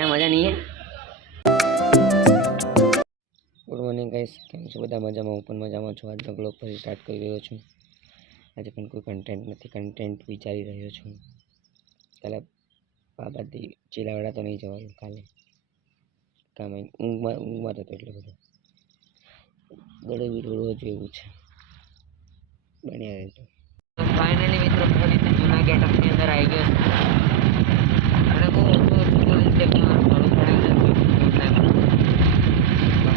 यहाँ मजा नहीं है। गुड मॉर्निंग गाइस, કેમ છો બધા? મજામાં? હું પણ મજામાં છું। આજનો બ્લોગ ફરી સ્ટાર્ટ કરી રહ્યો છું। આજે પણ કોઈ કન્ટેન્ટ નથી, કન્ટેન્ટ વિચારી રહ્યો છું। કાલે બાબાથી ચીલાવાડા તો નહીં જવાયું, કાલે કામ ઊંઘમાં હતો એટલે બધું દોડે વિડીયો રોજ એવું છે, બન્યા રહેજો। ફાઇનલી મિત્રો ફરીથી જૂના ગેટઅપની અંદર આવી ગયો છું અને બહુ ઓછું બોલીશ કે મારું થોડું પડે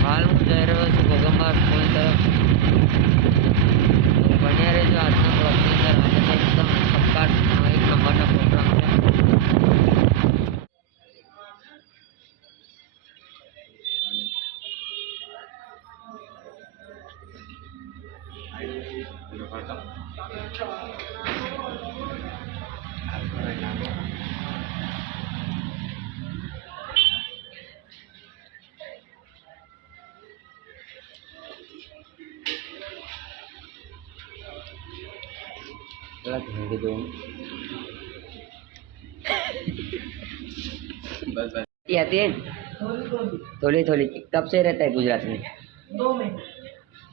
હાલ હું જઈ રહ્યો છું ગોગંબા સ્કૂલ તરફ। બન્યા રહેજો આજના બ્લોગની અંદર। આજે તો એકદમ સક્કાર એક નંબરનો પ્રોગ્રામ છે। आती है थोड़ी थोड़ी। कब से रहता है गुजरात में?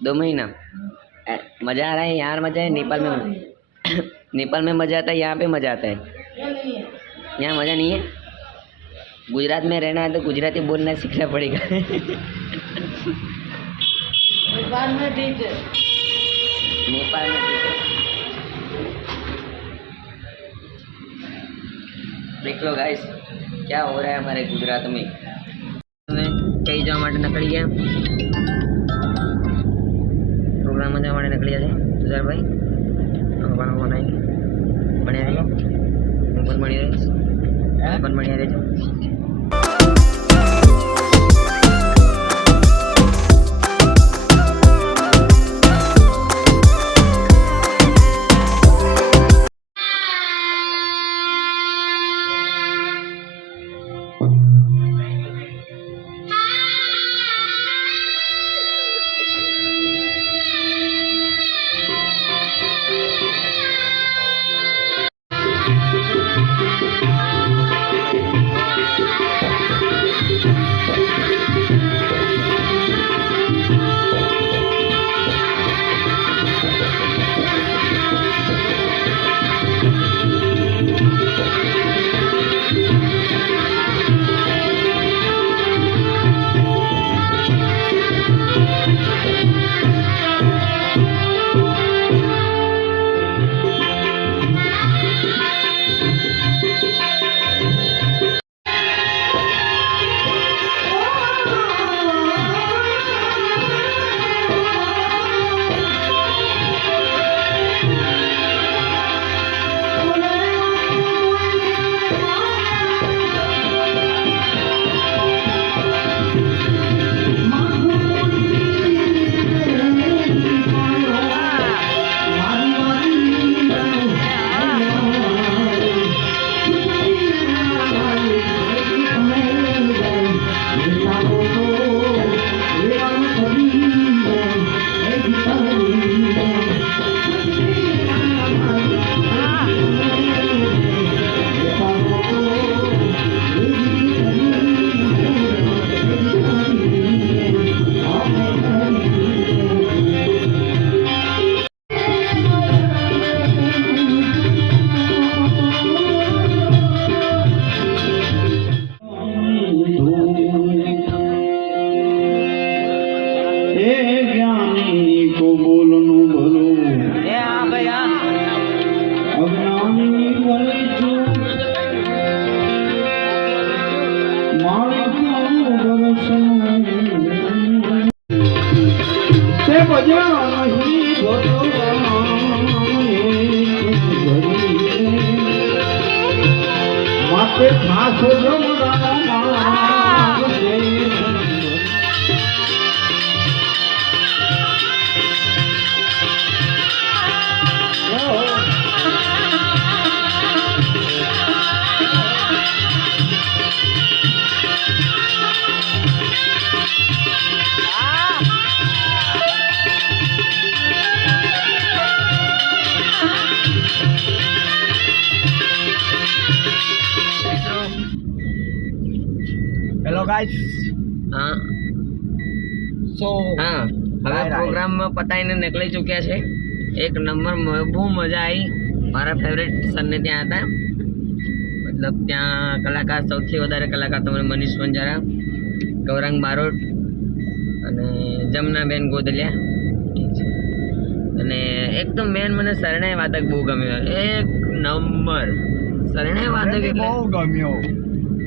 2 महीना। मजा आ रहा है यार? मजा है नेपाल में? नेपाल में मजा आता है, यहाँ पे मजा आता है? यहाँ मजा नहीं है। गुजरात में रहना है तो गुजराती बोलना सीखना पड़ेगा। नेपाल में ठीक है, नेपाल में ठीक है। देख लो गाइस क्या हो रहा है हमारे गुजरात में। कई जवा માટે નીકળી ગયા, પ્રોગ્રામમાં જવા માટે નીકળી ગયા છે તુષારભાઈ। પણ બનાવી બન્યા રહેજો, હું પણ બની રહીશ, હું પણ બન્યા રહેજો। Hello guys. હા સો હા હવે પ્રોગ્રામ પતાવીને નીકળી ચૂક્યા છે. એક નંબર બહુ મજા આવી. મારા ફેવરેટ સરને ત્યાં હતા. મતલબ ત્યાં કલાકાર સૌથી વધારે કલાકાર તમને મનીષ વંજારા, ગૌરાંગ બારોટ અને જમનાબેન ગોદલિયા. ઠીક છે. અને એકદમ મેન મને શરણાઈ વાદક બહુ ગમ્યો. એક નંબર શરણાઈ વાદક એટલે બહુ ગમ્યો.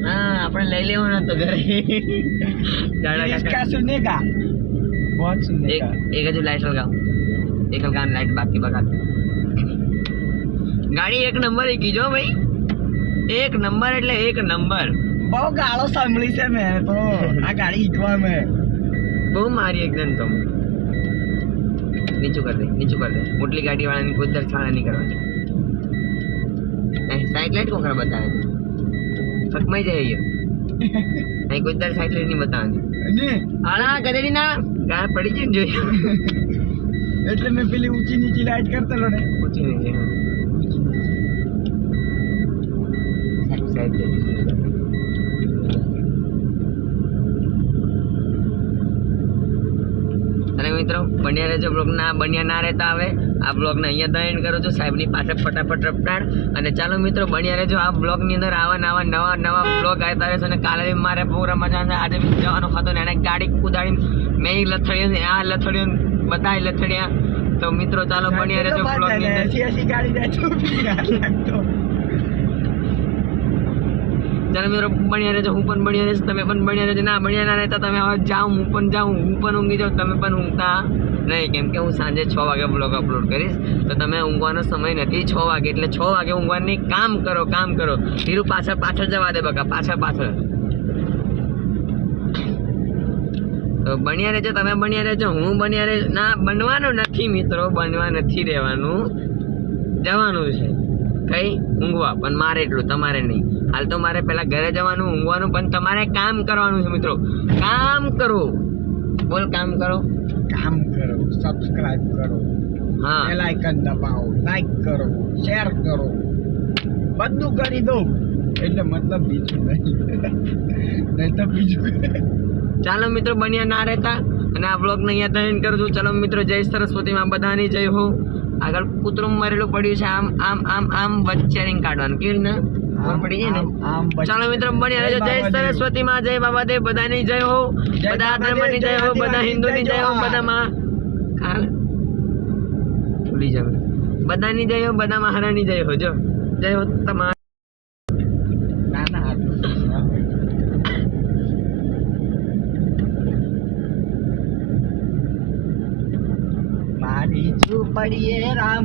હા આપણે લઈ લેવાનો હતો ઘરે. इसका सुनेगा बहुत એક सुनेगा. એક હજુ લાઈટ લગાવ. એક લગાવ લાઈટ બાકી બગાડ. ગાડી એક નંબર કીજો ભાઈ. એક નંબર એટલે એક નંબર. બહુ ગાળો સાંભળી છે મેં તો આ ગાડી ઈકવા મેં. બહુ મારી એકદમ તો નીચું કર દે. મોટલી ગાડી વાળાની કોઈ દર્શાળા નહીં કરવાની. સાઈડ લાઈટ કોકરા બતાવે ફકમાઈ જાય અહીં કોઈ દર સાઈડ લાઈટ નહીં બતાવવાની. ને આળા ગધેડી ના ગાળ પડી જાય ને જોઈ. એટલે મેં પેલી ઊંચી નીચી લાઈટ કરતેલો ને. પૂછી નહીં જાય. સાઈડ અને મિત્રો બન્યા રહેજો. બ્લોગના બન્યા ના રહેતા આવે આ બ્લોગને અહીંયા દહેન કરું છું સાહેબની પાસે ફટાફટ રપટાડ. અને ચાલો મિત્રો બન્યા રહેજો. આ બ્લોગની અંદર આવા નવા બ્લોગ આવતા રહેશે. અને કાલે બી મારે પ્રોગ્રામમાં જવાનું. આજે બી જવાનું હતો ને એને ગાડી કુદાડી મેં લથડ્યું આ લથડ્યું બધા લથડ્યા. તો મિત્રો ચાલો બન્યા રહેજો બ્લોગની અંદર. ગાડી ચાલો મિત્રો બન્યા રહેજો. હું પણ બન્યા રહીશ, તમે પણ બન્યા રહેજો. ના બન્યા ના રહેતા તમે હવે જાઓ, હું પણ જાઉં, હું પણ ઊંઘી જાઉં, તમે પણ ઊંઘતા નહીં. કેમ કે હું સાંજે 6 વાગે બ્લોગ અપલોડ કરીશ. તો તમે ઊંઘવાનો સમય નથી 6 વાગે. એટલે 6 વાગે ઊંઘવાની કામ કરો. ધીરું પાછળ જવા દે બકા, પાછળ. તો બન્યા રહેજો, તમે બન્યા રહેજો, હું બન્યા રહેજો. ના બનવાનું નથી મિત્રો, બનવા નથી રહેવાનું, જવાનું છે કઈ ઊંઘવા. પણ મારે એટલું, તમારે નહીં. હાલ તો મારે પહેલા ઘરે જવાનું, ઊંઘવાનું, પણ તમારે કામ કરવાનું છે મિત્રો. કામ કરો, બોલ કામ કરો. સબસ્ક્રાઇબ કરો, હા બેલ આઇકન દબાવો, લાઈક કરો, શેર કરો, બધું કરી દો. એટલે મતલબ બીજું નહીં તો બીજું. ચાલો મિત્રો બન્યા ના રહેતા અને આ બ્લોગને અહીંયા દહેન કરું છું. ચાલો મિત્રો જય સરસ્વતીમાં બધાની જય હો. આગળ કૂતરું મરેલું પડ્યું છે, આમ વચ્ચે રિંગ કાઢવાનું કેવી રીતના પડી જાય ને. ચાલો મિત્રો બન્યા રહેજો. જય સરસ્વતીમાં, જય બાબાદેવ, બધાની જય હો, બધા ધર્મની જય હો, બધા હિન્દુની જય હો, બધામાં ભૂલી જાવ બધાની જય હો, બધા મહારાની જય હો. જો જય હો તમારા. મારી ઝૂંપડીએ રામ